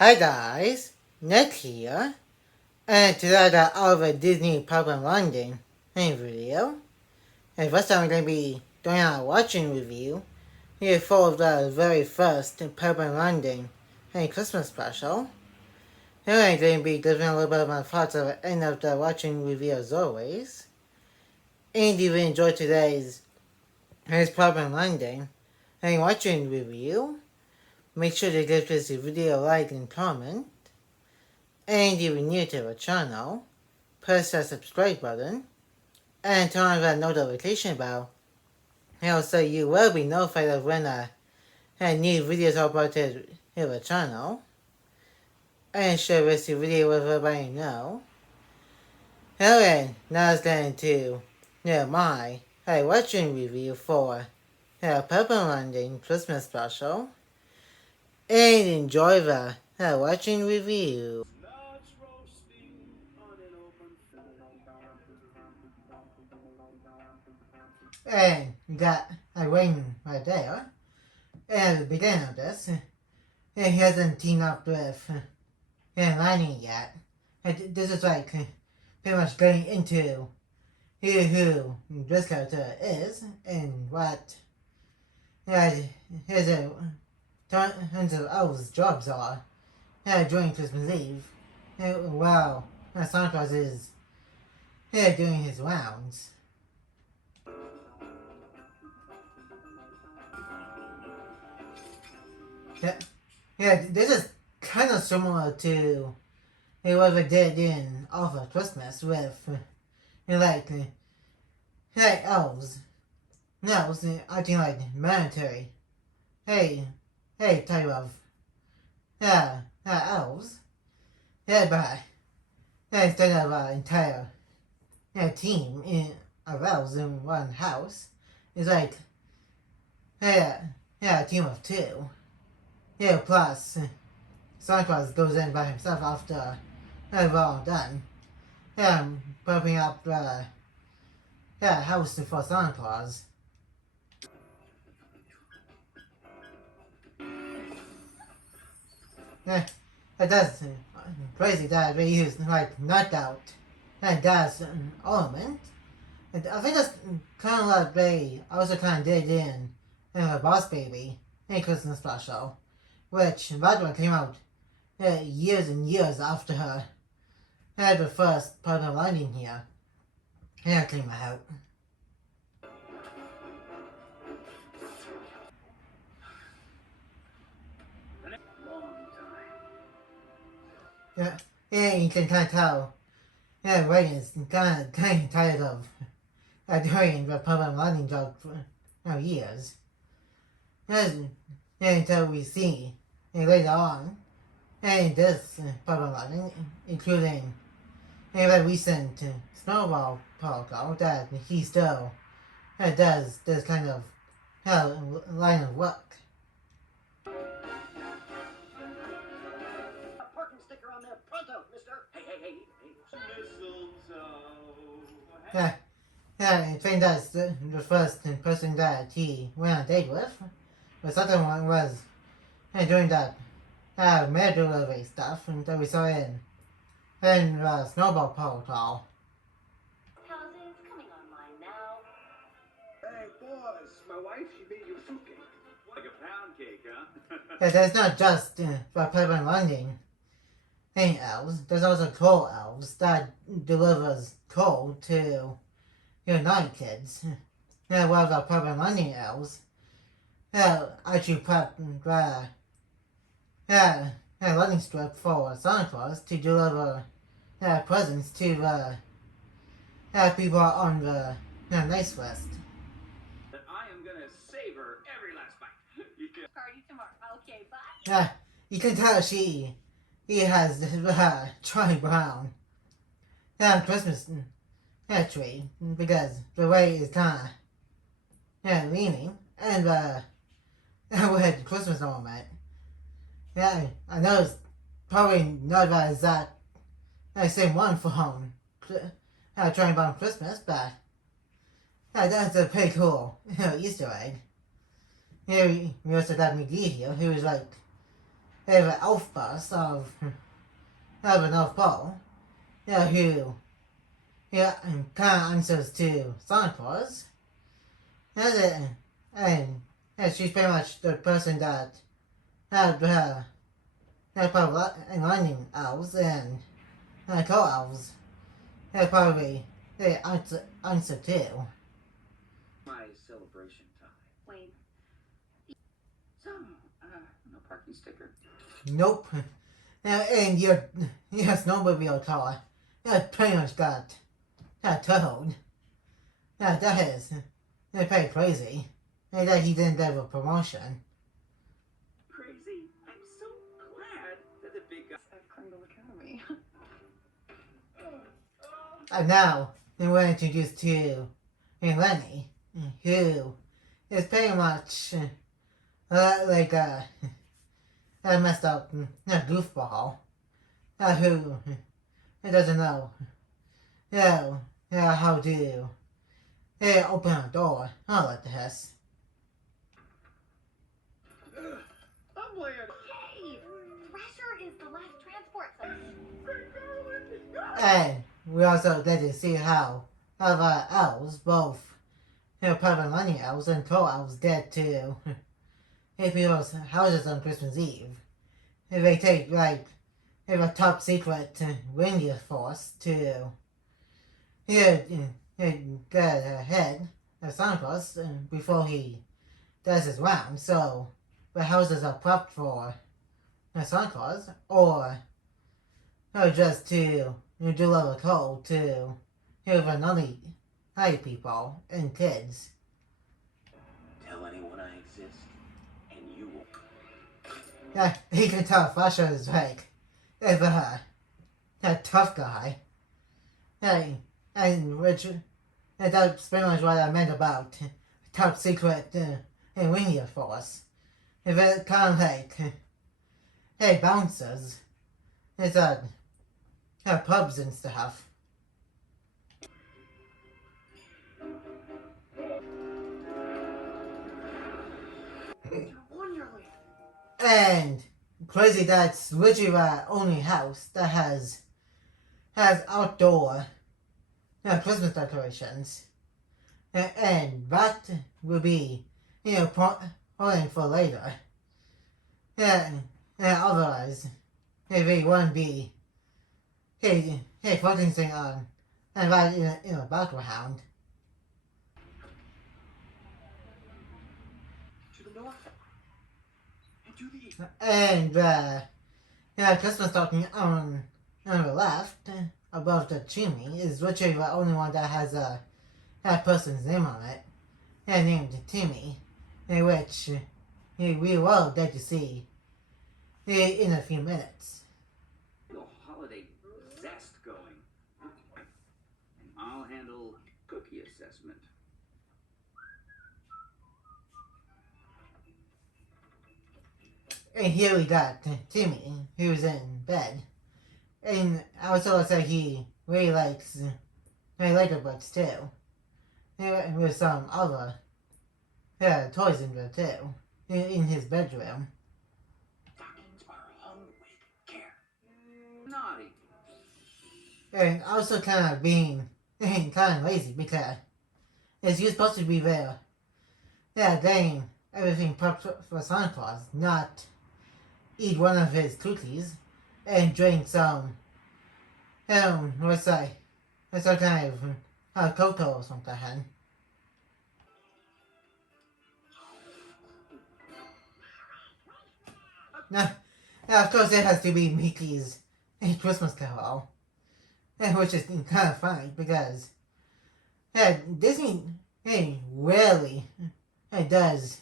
Hi guys, Nick here, and today I got all of a Disney Pop in London video. And first I'm going to be doing a watching review here for the very first Pop in London Christmas special. Here I'm going to be giving a little bit of my thoughts at the end of the watching review as always. And if you enjoyed today's Pop in London watching review, make sure to give this video a like and comment. And if you're new to the channel, press that subscribe button and turn on that notification bell. So you will be notified of when new videos are uploaded to the channel. And share this video with everybody you know. Alright, now let's get into my watching review for Pepper London Christmas special. And enjoy the watching review. And got a ring right there. And at the beginning of this, he hasn't teamed up with Lightning yet. And this is like pretty much getting into who this character is and what his tons of elves' jobs are during Christmas Eve. While Santa Claus is doing his rounds. This is kind of similar to what they did in Alpha Christmas with like elves. No, acting like military. Type of elves. But instead of an entire team of elves in one house, it's like a team of two. Plus Santa Claus goes in by himself after they're all done. Prepping up the house for Santa Claus. That's crazy that they use like knockout and that's an element. And I think that's kind of like they also kind of did in the Boss Baby Christmas special, which that one came out years and years after her had the first part of Lightning here. Came out. You can kind of tell. Reagan's kind of tired of doing the public Lightning job for years. Until we see later on this public Lightning, including the recent Snowball protocol, that he still does this kind of line of work. I think that's the first person that he went on a date with. The second one was doing that mail delivery stuff that we saw in Snowball Protocol. Houses coming online now. Hey, boss, my wife, she made you a fruitcake. Like a pound cake, huh? There's not just for Pepper London elves. There's also coal elves that delivers coal to night kids. While the Pepper London elves actually prep lightning strip for Santa Claus to deliver presents to people on the nice list. I am gonna savor every last bite. Party tomorrow. Okay, bye. You can tell he has Charlie Brown Christmas tree because the way it's kind of leaning and with Christmas ornament. I know it's probably not that exact same one from Charlie Brown Christmas, but that's a pretty cool Easter egg. We also got McGee here, who was like an elf bus of an North Pole, who kind of answers to Santa Claus. And she's pretty much the person that had probably lightning elves and coal elves. Probably they answer too. My celebration time. Wait. So, no parking sticker. Nope. And your snowmobile car, pretty much got towed. That is pretty crazy. That he didn't have a promotion. Crazy? I'm so glad that the big guy. At Kringle Academy. And now we're introduced to Lenny, who is pretty much like a messed up goofball who doesn't know how to open a door. I like this. I'm laying. Hey! Thrasher is the last transport And we also get to see how other elves, both Purple Money elves and Troll elves, get to people's houses on Christmas Eve. They take a top secret reindeer force to get ahead of Santa Claus before he does his round. So the houses are prepped for Santa Claus, or just to do a little cold to the naughty people and kids. Tell anyone I exist, and you will. Yeah, he can tell Flasher is a tough guy. Hey, and that's pretty much what I meant about top secret and reindeer force. If it kind of bouncers. It's pubs and stuff. And crazy that's literally the only house that has outdoor Christmas decorations. And that will be, planning for later. And otherwise, they won't be focusing on and right in the background. To the north. And to the east. And Christmas stocking on the left above the chimney is literally the only one that has that person's name on it, named Timmy, in which we will get to see in a few minutes. Holiday zest going. And I'll handle cookie assessment. And here we got Timmy, who's in bed. And I also say he really likes Lego books too. With some other toys in there too, in his bedroom. Stockings are hung with care. Naughty. And also kind of being kind of lazy because you're supposed to be there, getting everything prepped for Santa Claus, not eat one of his cookies and drink some, what's that kind of cocoa or something. Now, of course, it has to be Mickey's Christmas Carol, which is kind of funny because Disney rarely does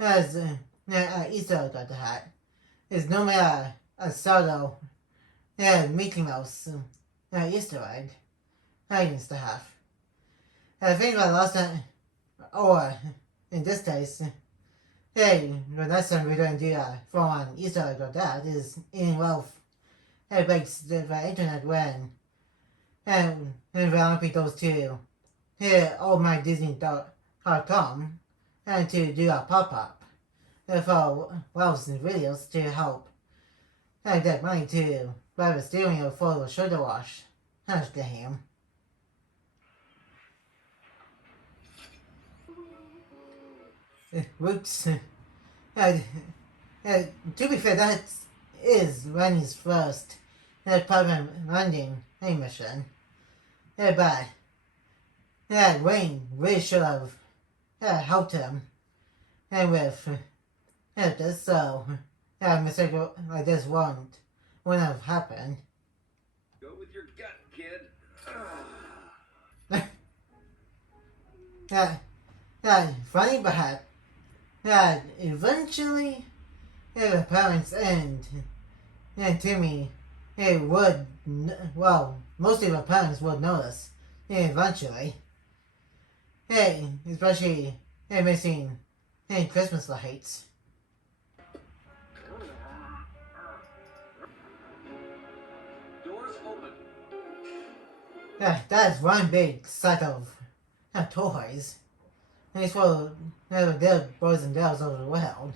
Easter egg like that. It's normally a subtle Mickey Mouse Easter egg and stuff. I think the last time, or in this case, the next time we're going to do a full-on Easter egg like that is in Ralph breaks the internet when Vanellope goes to allmydisney.com and to do a pop-up for Wells and videos to help get money to buy the steering wheel for the shoulder wash. That's the ham. Whoops. To be fair, that is Rennie's first program landing mission. But Wayne really should have helped him with this, so a mistake like this wouldn't have happened. Go with your gut, kid. Funny but eventually the parents and Timmy would, well, most of the parents would notice eventually. Especially missing Christmas lights. Doors open. That's one big set of toys. It's for their boys and girls over the world.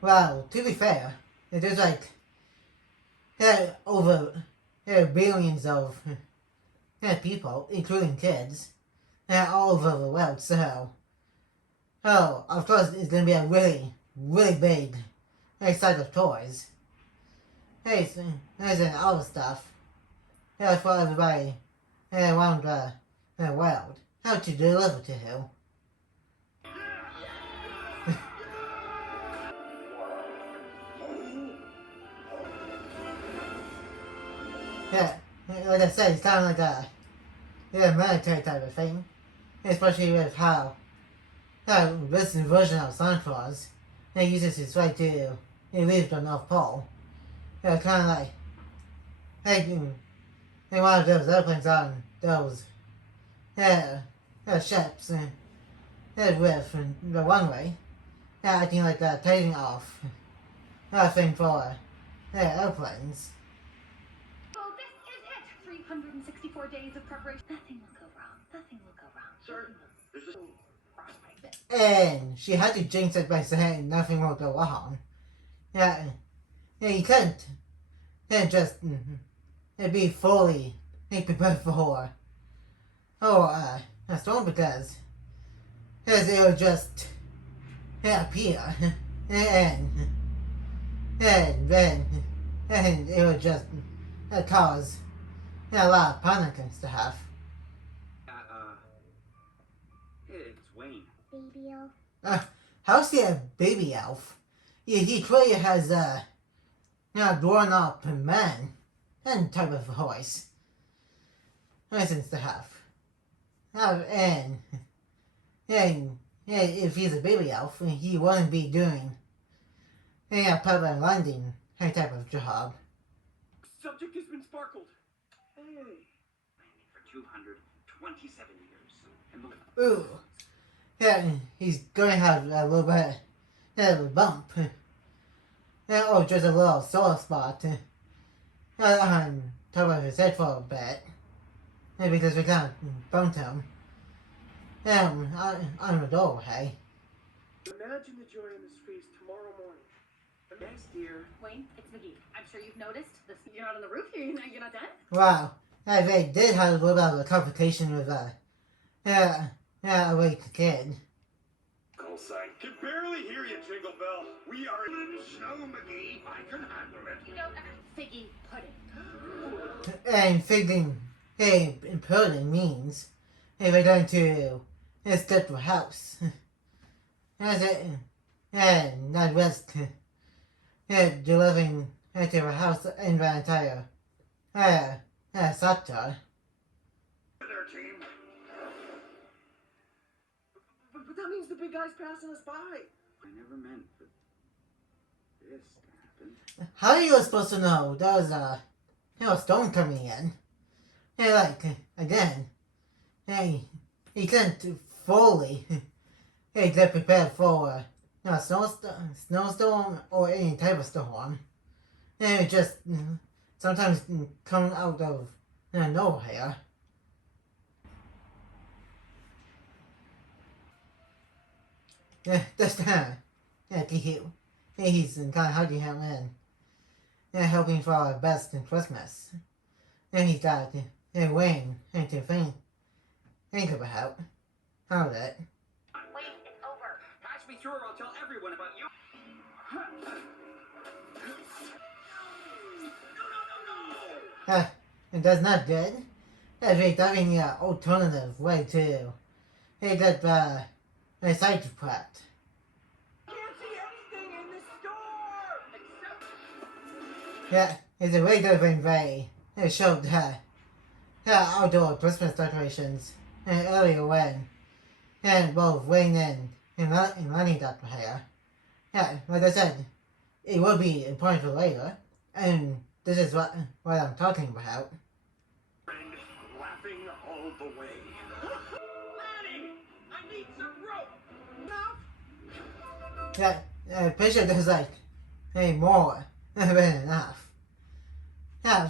Well, to be fair, there's like over billions of people, including kids, all over the world. So, of course, it's gonna be a really, really big set of toys. There's all the stuff for everybody around the world. How to deliver to who? Like I said, it's kind of like a military type of thing, especially with how this version of Santa Claus uses his right to leave the North Pole. Kind of like one of those airplanes on those ships with the runway, acting like a taking off thing for airplanes. 364 days of preparation. Nothing will go wrong. Nothing will go wrong. Sir, there's just... And she had to jinx it by saying nothing will go wrong. You couldn't just be fully prepared for a storm because it would just appear and then it would just cause a lot of panic and stuff. It's Wayne. Baby elf. How's he a baby elf? He clearly has a grown up man and type of voice. And stuff. And if he's a baby elf, he wouldn't be doing a public landing type of job. Subject has been sparkled. Hey. Landing for 227 years. Ooh. He's going to have a little bit of a bump. Just a little sore spot on top of his head for a bit. Because we kind of bumped him on the doorway. Imagine the joy on his face tomorrow morning. Yes, dear. Wayne, it's McGee. I'm sure you've noticed this. You're not on the roof. You're not done. Wow. They did have a little bit of a confrontation with a awake kid. Call sign. Can barely hear you, Jingle Bell. We are in snow, McGee. I can handle it. You know, figgy pudding. And figuring, pudding means we're going to step to a house. That's it. And not risk delivering to a house in the entire sector. There, team. But that means the big guy's passing us by. I never meant for this to happen. How are you supposed to know there was a storm coming in? Again, you couldn't fully get prepared for a snowstorm or any type of storm. It just sometimes come out of nowhere. to you. He's kind of hugging him and hoping for our best in Christmas. And he's got Wayne to think about. How that. Wait, it's over. Patch me through or I'll tell everyone about you. No! And that's not good. That's really having an alternative way to get the site prepped. Can't see anything in the store except Yeah, it's a way different way. It showed outdoor Christmas decorations earlier when both Wayne and Lenny got here. Yeah, like I said, it will be important for later, and this is what I'm talking about. Friend, laughing all the way. Lanny! I need some rope! Enough? Yeah, picture there's like more than enough. Yeah,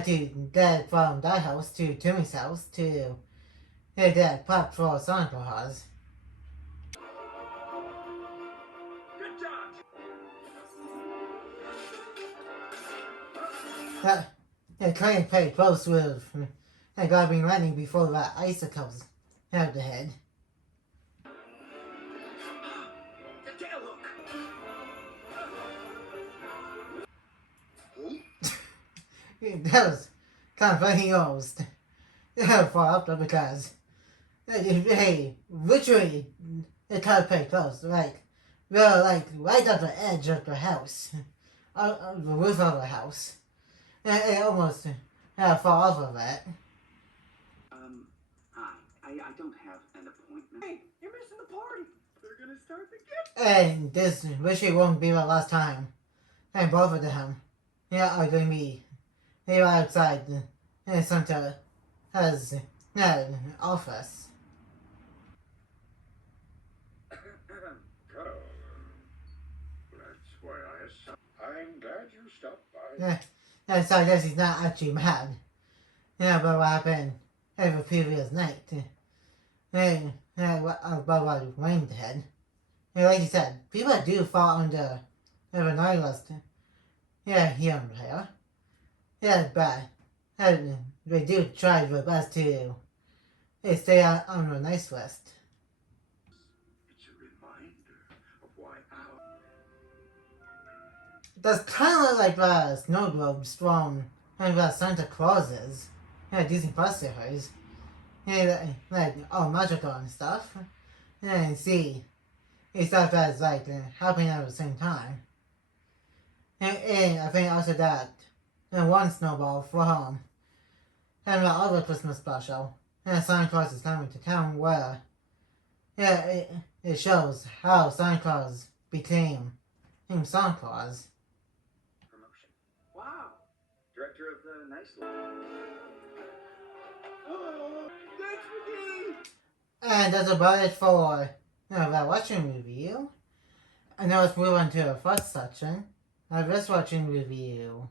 to get from that house to Timmy's house to get prep for Santa Claus. Good job! Trying to play close with grabbing Lenny before the icicles have the head. The tail hook! That was kind of funny almost. Far up there because hey, literally they kind of play close, like they're like right at the edge of the house, the roof of the house. It almost fall off of it. Hi. I don't have an appointment. Hey, you're missing the party. They're gonna start the gift. And this literally won't be the last time. And both of them are going to be outside Santa has an office. Oh, that's why I assumed. I'm glad you stopped by. And so I guess he's not actually mad. About what happened the previous night. About what Wayne did. Like you said, people do fall under the naughty list. Here and there. But they do try their best to stay on the nice list. It's a reminder of why our That's kind of like the snow globes from Santa Clauses. Disney Plus series. Like all magical and stuff. And see stuff that's like happening at the same time. And I think also that one snowball from the other Christmas special. Santa Claus is coming to town where it shows how Santa Claus became Santa Claus. Promotion. Wow. Director of the Nice Lord. Oh, thanks for me. And that's about it for that watching review. And now let's move on to the first section of this watching review.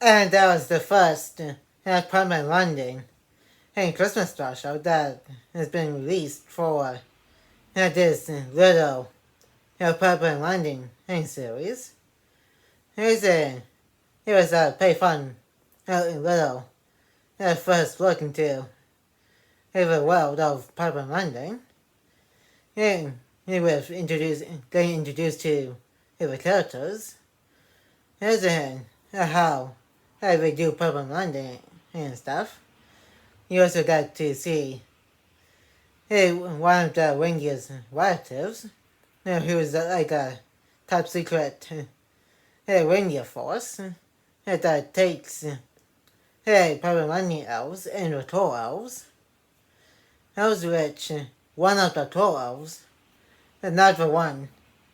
And that was the first Permanent London Christmas special that has been released for this little Permanent London series. It was a pretty fun little first look into the world of Permanent London. He was getting introduced to the characters. How they do Permanent London and stuff. You also got to see one of the Reindeer's relatives, who was like a top secret reindeer force that takes Permanent London elves and the Troll elves. Those which one of the Troll elves, not the one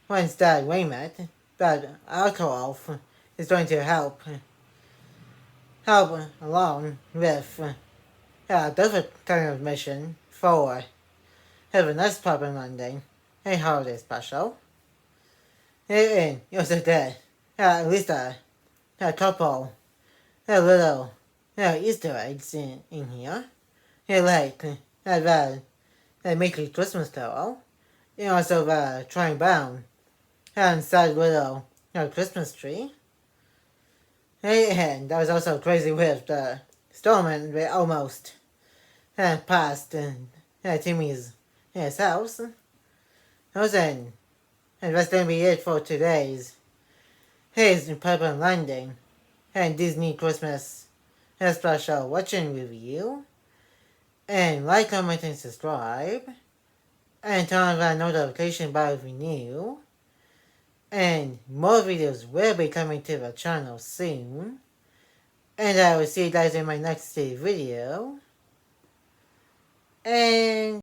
once that we met, but our Troll elf is going to help along with a different kind of mission for the next Permanent London holiday special. And you also did at least a couple little Easter eggs in here. Like the Mickey Christmas Carol and also Troy Brown and sad little Christmas tree. And that was also crazy with the Stallman they almost passed Timmy's house. And that's gonna be it for today's Purple Landing and Disney Christmas special watching review. And like, comment, and subscribe. And turn on that notification bell if you're new. And more videos will be coming to the channel soon. And I will see you guys in my next video. And